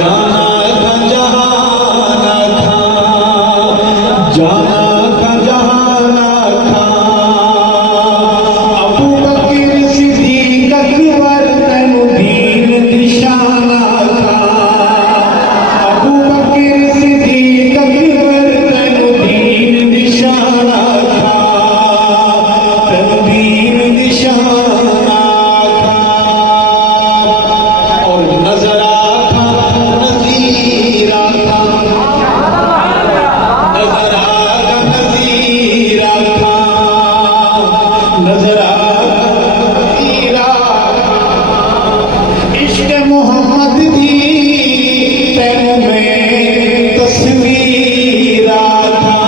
जाना का जहाना था, जाना का जहाना था। अबू बकर सिद्दीक अकबर तैनू दीन निशाना था। अबू बकर सिद्दीक अकबर तैनू दीन निशाना था, तैनू दीन निशाना था। और नजरा था नजीरा था, नजरा का नजीरा था, नजरा नजीरा। इश्क मोहम्मद दी तैनू में तस्वीरा था।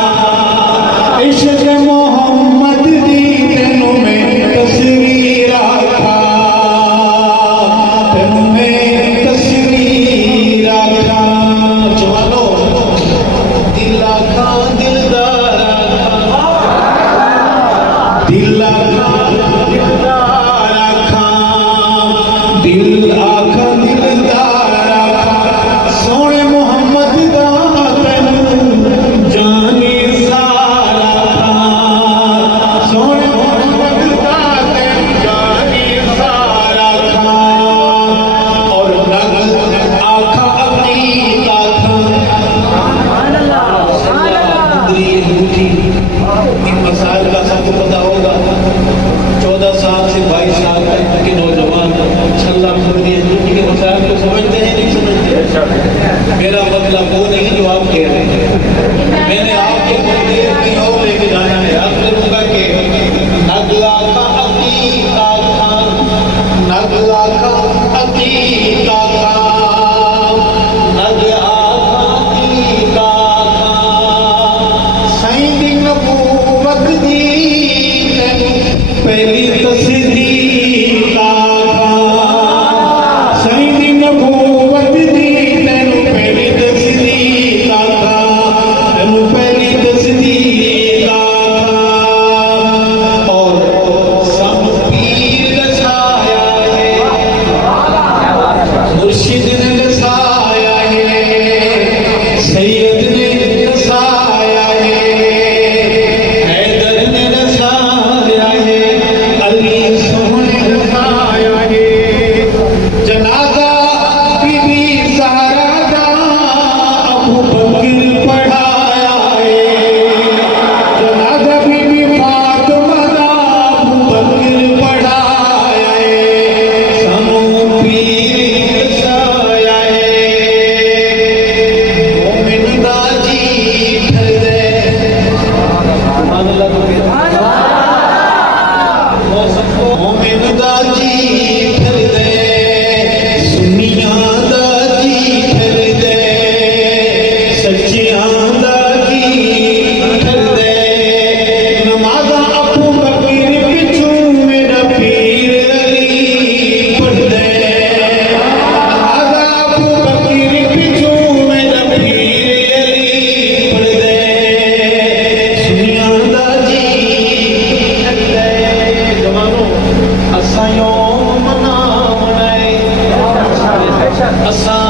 इश्क मोहम्मद दी तैनू में तस्वीरा था, तैनू में तस्वीरा था। जवानो दिल आखा दिलदारा था, दिल आखा दिलदारा था, दिल आखा दिलदारा था। सोने मोहम्मद दा तैनू जाने सारा था, सोने मोहम्मद दा तैनू जाने सारा था। और रंग आखा अकीका था। इन मसाइल का सबको पता होगा। 14 साल से 22 साल तक के नौजवान छल्ला फुर्दी के मसाइल को समझते हैं, नहीं समझते। मेरा मतलब वो नहीं जो आप कह रहे हैं। मैंने आपके मुद्दे कहीं और लेके जाना है। आप करूँगा कि नगला का अकीका था, नगला का अकीका था, नगला का अकीका था। सही दी नबूवत दी तैनू पहली तस्दीक था। सही दी नबूवत दी तैनू पहली तस्दीक था, तैनू पहली तस्दीक था। और सब पीर दसाया है, मुर्शिद ने दसाया है, सैयद ने दसाया है, हैदर ने दसाया है, अली सोहने दसाया है। जनाजा बीबी ज़हरा दा अबू बकर पढ़ाया है। जनाजा बीबी फातिमा दा अबू बकर पढ़ाया है। सानू पीर दसाया है। मोमिन दा जी ठरदे, सुभान अल्लाह तो मोमिन दा जी ठरदे, सुन्नियां दा जी ठरदे, सच्चियां दा जी ठरदे। नमाज़ा अबू बकर पिछू मेरा पीर अली पढ़दे। नमाज़ा अबू बकर पिछू मेरा पीर अली पढ़दे। सुन्नियां दा जी ठरदे। जवानो असां यो मना मनाए, असां